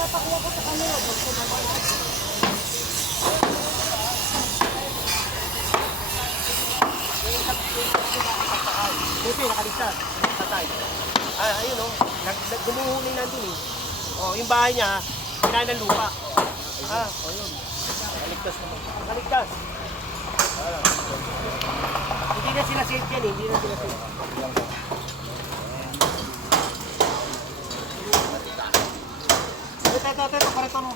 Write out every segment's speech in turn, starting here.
pinapakuha ko sa kanila. Buti, nakaligtas. Patay. Ayun o. Gumuhuli nandun eh. Oh, yung bahay niya, pinahan ng lupa. Ayun. Nakaligtas naman. Nakaligtas. Hindi na sila safe yan eh. Hindi na sila safe. Ito, parito mo.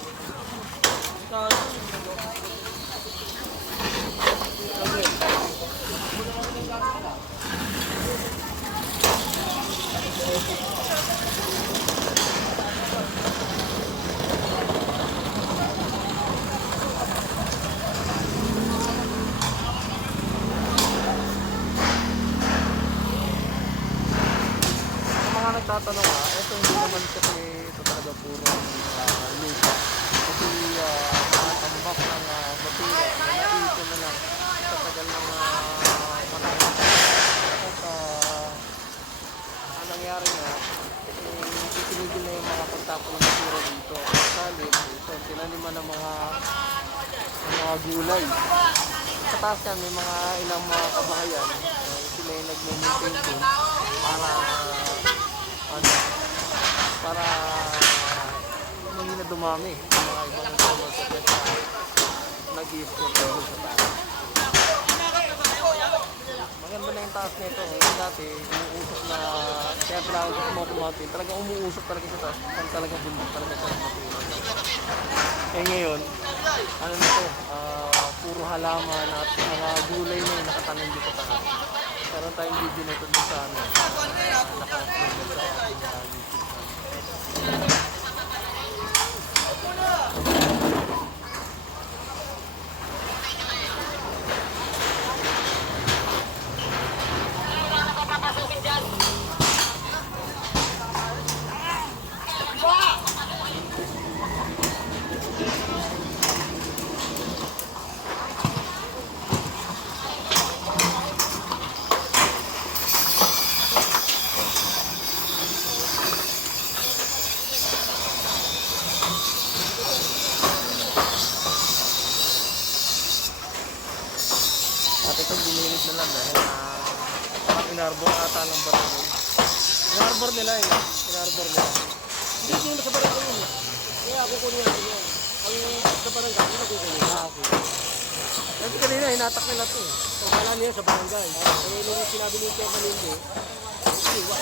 Nagtatanong ito hindi naman kasi ito talaga puro lupa. Kasi tambak ng basura na naipon na lang sa tagal ng panahon. Tapos ang nangyari nga, titinigil na yung mga pagtapon ng basura dito. Salit, ito, tinaniman ng mga gulay. Sa taas yan, may mga ilang mga kabahayan. Sila yung nag-maintain doon para hindi na dumami yung mga ibang promoter na nag-i-sport doon sa taas. Maganda na yung taas nito. Dati, umuusok na kaya tinawag sa Smoky Mountain. Talagang umuusok talaga sa taas. Kung talagang bundok talaga sa matulog. Eh ngayon, ano na to, puro halaman at mga gulay na yung nakatanim dito sa taas. Meron tayong video nito dun sa naka-upload sa YouTube. At ito ginilit na lang dahil inarbor ata ng barangay. Inarbor nila eh. Inarbor nila. Hindi nyo sa barangay yun. Kaya ako kunin natin yun. Ang sa barangay, hindi na kukunin. Okay. Kasi kanina hinatak nila ito eh. So, wala niya sa barangay. Kaya nung sinabi ni Chairman hindi, iwa.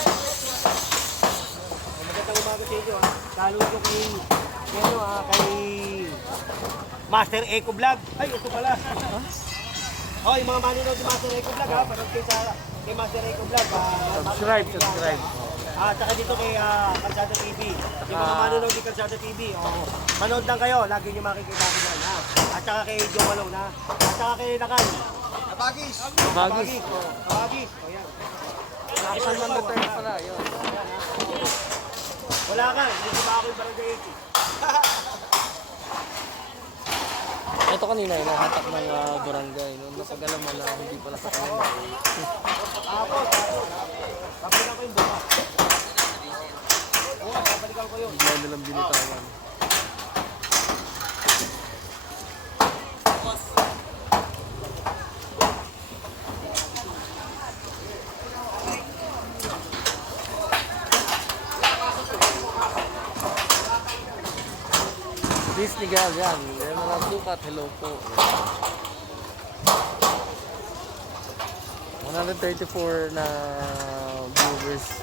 Magandang umaga sa inyo ha. Lalo ko kay Master Eco Vlog. Ay, ito pala. Oh, yung mga maninood ni Master Eco Vlog ha. Panood kayo kay Master Eco Vlog. Subscribe. Tsaka dito kay Kalsada TV. Yung mga manonood ni Kalsada TV, manood lang kayo, lagi nyo makikita ko dyan, ha? At saka kay Joe Malone, ha? At saka kay Nakan. Abagis. O yan. Action man the turn pala, yun. Wala ka, hindi ko ba ako yung barangay 80. Ito kanina yung nahatak ng barangay. Nung nasagalan mo na hindi pala sa kanila. Kapalikan ko yung buka. Oo, kapalikan ko yun. Bigla nilang binitawan. Disney Gal yan. Yan mga sukat. Hello po. 134 na viewers.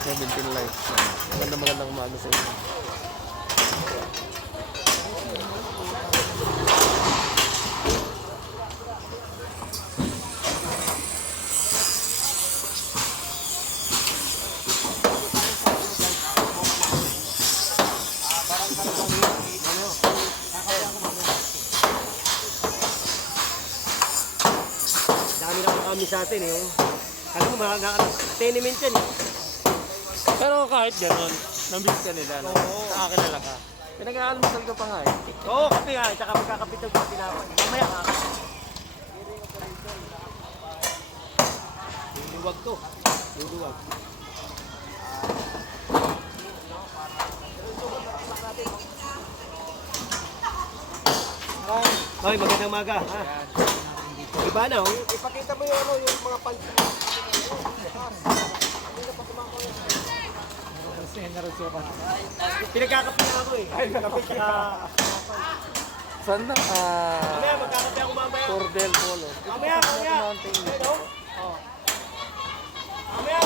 17 likes. Magandang umaga sa inyo. Dami na kami sa atin eh. Alam mo, tenement yan eh. Pero kahit gano'n, nambis ka nila, no? Oo. Sa akin na lang ka. Pinag-aalmusal ka pa nga eh. Oo, kape nga. Tsaka magkakapitog ko tinapay. Mamaya ka. Luluwag to. Luluwag. Hoy, magandang maga. Ha? Iba na, oh. Ipakita mo yung ano, yung mga pants mo. Pinagkakape na ako eh. Kape tsaka... Saan na? Mamaya, magkakape ako mamaya. Cordel Polo. Mamaya, mamaya. Mountain. Ayun, oh. Mamaya.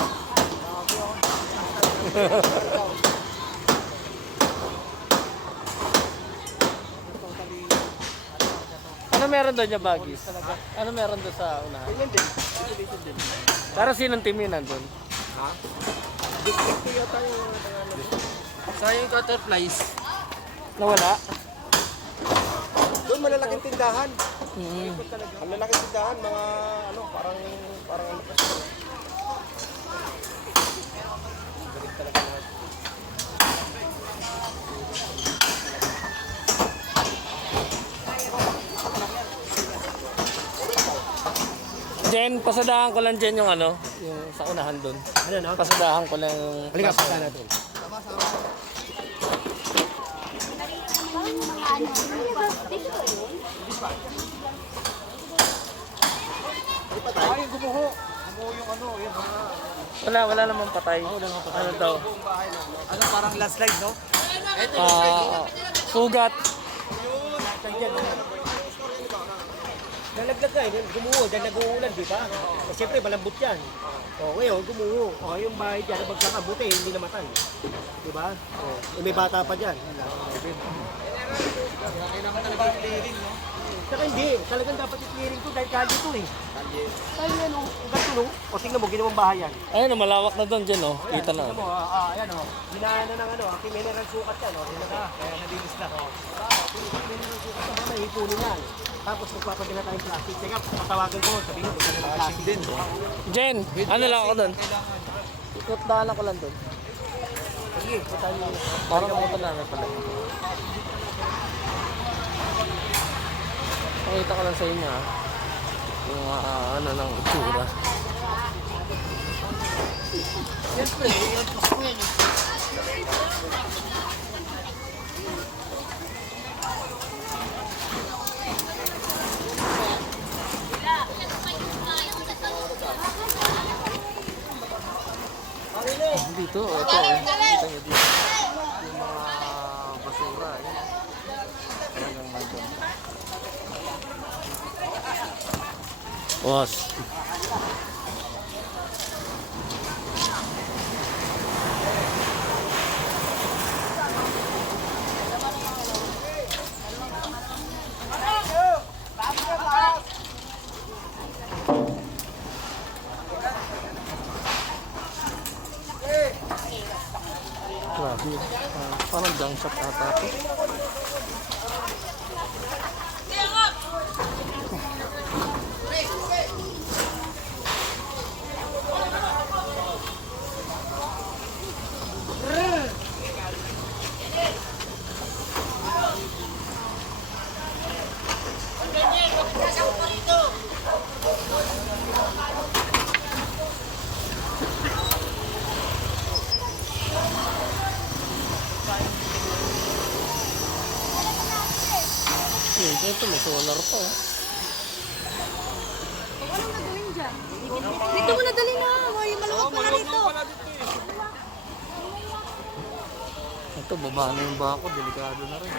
Ano meron doon yung bagis? Ano meron doon sa unahan? Ayun din. Pero sinong team yun nandun? Ito yata yung... Sayang yung butterflies. Nawala? Doon malalaking tindahan. Mm. Ang lalaking tindahan, mga ano, parang ano pa siya. Galing talaga lahat. Jen, pasadahan ko lang Jen yung ano, yung sa unahan doon. Ano, no? Pasadahan ko lang yung... Halika, pasa natin. Ay, yung gumuho. Gumuho yung ano, yun. Wala namang patay. Ano daw? Ano, parang last slide, no? Sugat. Nalaglag ka eh, gumuho, dahil nag-uulan, di ba? Eh, siyempre, malambot yan. O, ngayon, gumuho. O, yung bahay dyan, nagbagkakabuti, hindi namatay. Di ba? O, eh, may bata pa dyan. Saka hindi, talagang dapat i-clearing to dahil kalye to eh. Kalye yan, o, ganito no? O, tingnan mo, ginawang bahay yan. Ayun, malawak na doon Jen, oh. Ayan, Kita na. tingnan mo, ayan o. Ginaan na ng ano, mineral sukat yan, o. Tingnan ka, kaya nadilis na. Mineral sukat na, may ipunin yan. Tapos magpapadala tayong plastic. Teka, patawagan ko, sabihin mo, magpapadala ng plastic din. Jen, ano lang ako doon? Ikot daan ako lang doon. Sige, punta niyo. Parang ako na pala. Pakita ko lang sa inyo ha. Yung ano ng itsura. Siyempre, yung Pasko yan eh. Dito, ito eh. Kita nyo dito. Yung mga basura. Yun. Talagang nandun. Was. Grabe. Parang junk shop ata ito. Ito may solar pa oh. Anong gagawin dyan? Dito mo nadali na. May maluwag pala dito. Ito baba na yung bako. Delikado na rin.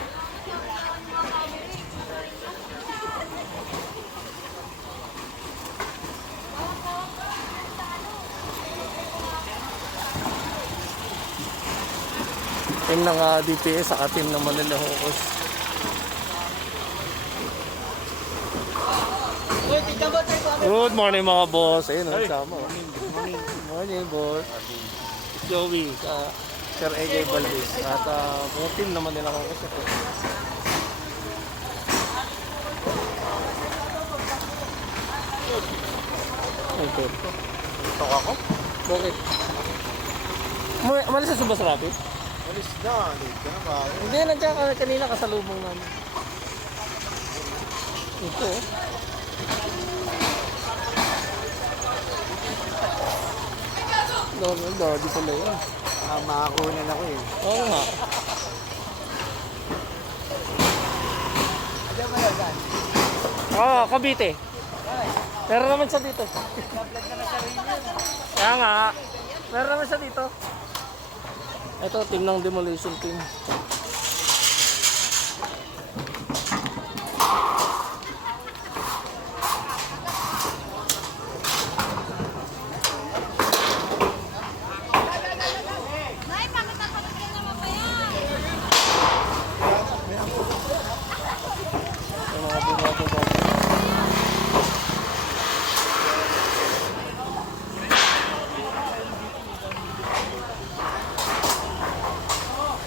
Team ng DPS saka team ng Manila Hawkers. Good morning mga boss. Ayun, sama. Good morning, boss. Joey, Sir AJ Valdez. At mga team naman nila ako kasi po. Okay. Tok ako? Bakit? Umalis sa Subas Rapid? Alis na, late ka na ba? Hindi, nandiyan ka kanina kasalubong namin. Ito oh. Daddy pala yun. Makakuha na ako eh. Oo nga. Oo, Cavite. Meron naman siya dito. Kaya nga, meron naman siya dito. Ito, team ng demolition team. Nay, pamitan na mamaya. Yung mga bumato ko.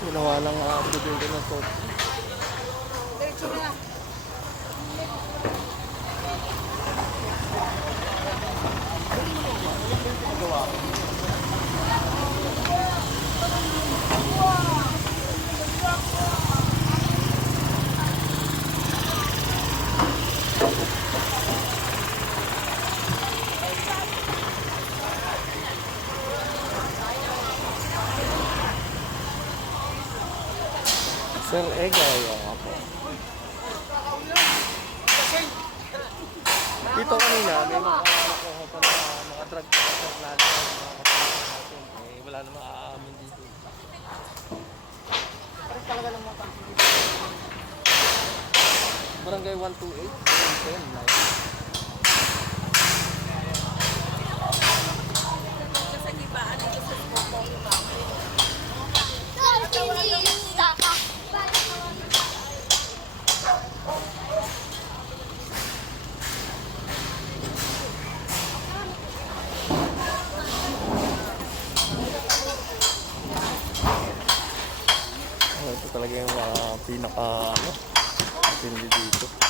Ginawa lang building ng court. Sir Egay, nga po. Dito kanina, may mga nakuha pa na mga drug tester na mga kapatid natin. Eh, wala namang aamin dito. Barangay 128, 110, ito talaga yung pinaka ano, pindi dito.